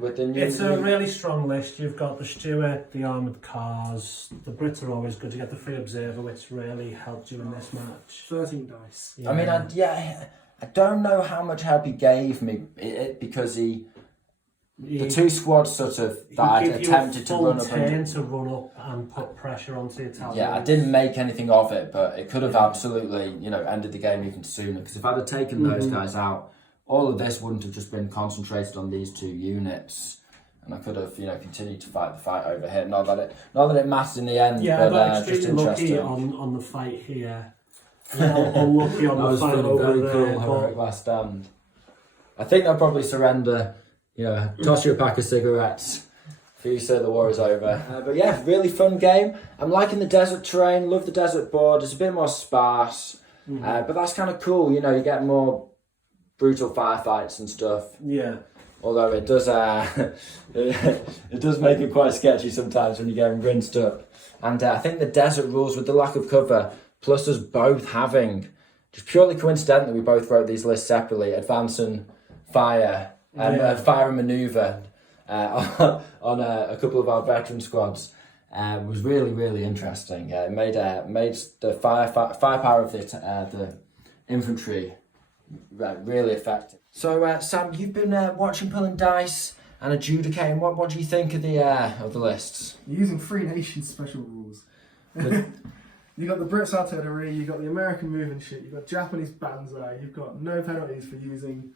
With the it's a really strong list. You've got the Stuart, the armoured cars. The Brits are always good. You get the free observer, which really helped you in this match. 13 dice. Yeah. I mean, I don't know how much help he gave me because the two squads sort of that I attempted to run up and put pressure onto the Italians. Yeah, I didn't make anything of it, but it could have absolutely, ended the game even sooner. Because if I'd have taken those guys out, all of this wouldn't have just been concentrated on these two units, and I could have, continued to fight the fight over here. Not that it matters in the end, yeah, but just extremely interesting. lucky on the fight here. Unlucky on the fight over very there. cool, heroic last stand. I think they'll probably surrender. Toss you a pack of cigarettes. For you say the war is over. But yeah, really fun game. I'm liking the desert terrain. Love the desert board. It's a bit more sparse, but that's kind of cool. You get more brutal firefights and stuff. Yeah. Although it does, it does make it quite sketchy sometimes when you're getting rinsed up. And I think the desert rules with the lack of cover, plus us both having, just purely coincidentally, we both wrote these lists separately: advance and fire, and fire and manoeuvre. On a couple of our veteran squads was really, really interesting. It made the firepower of the infantry really effective. So Sam, you've been watching Pulling Dice and adjudicating. What do you think of the lists? You're using Free Nations special rules. You got the Brits artillery, you got the American moving shit, you got Japanese banzai, you've got no penalties for using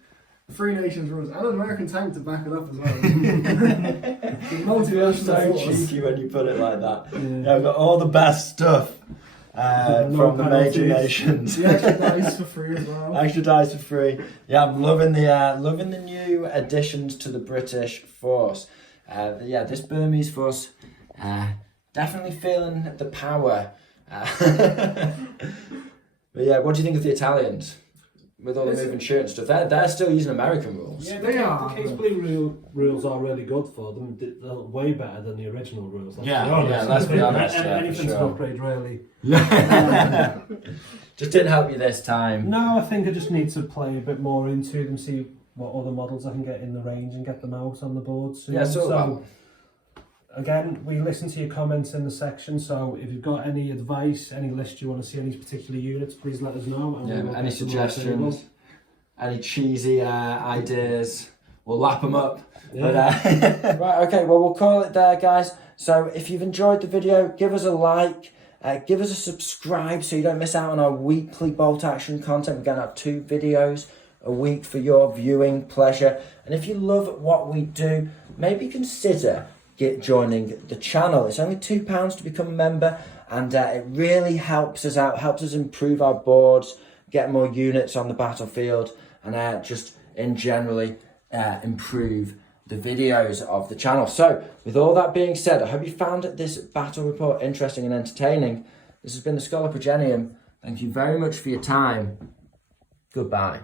Free Nations rules, and an American tank to back it up as well. It feels so cheeky when you put it like that. Yeah, I've got all the best stuff from the major nations. The extra dice for free as well. Extra dice for free. Yeah, I'm loving the new additions to the British force. This Burmese force, definitely feeling the power. But yeah, what do you think of the Italians? With all the moving shirt and stuff, they're still using American rules. Yeah, they are. The Case Blue rules are really good for them. They're way better than the original rules. Let's be honest. Anything's an upgrade, really. Just didn't help you this time. No, I think I just need to play a bit more into them, see what other models I can get in the range and get them out on the board soon. So again, we listen to your comments in the section, so if you've got any advice, any list you want to see on these particular units, please let us know. And any suggestions, any cheesy ideas, we'll lap them up. Yeah. But, right, okay, well, we'll call it there, guys. So if you've enjoyed the video, give us a like, give us a subscribe so you don't miss out on our weekly bolt action content. We're going to have 2 videos a week for your viewing pleasure. And if you love what we do, maybe consider joining the channel. It's only £2 to become a member, and it really helps us out, helps us improve our boards, get more units on the battlefield, and just in generally improve the videos of the channel. So with all that being said, I hope you found this battle report interesting and entertaining. This has been the Scholar Progenium. Thank you very much for your time. Goodbye.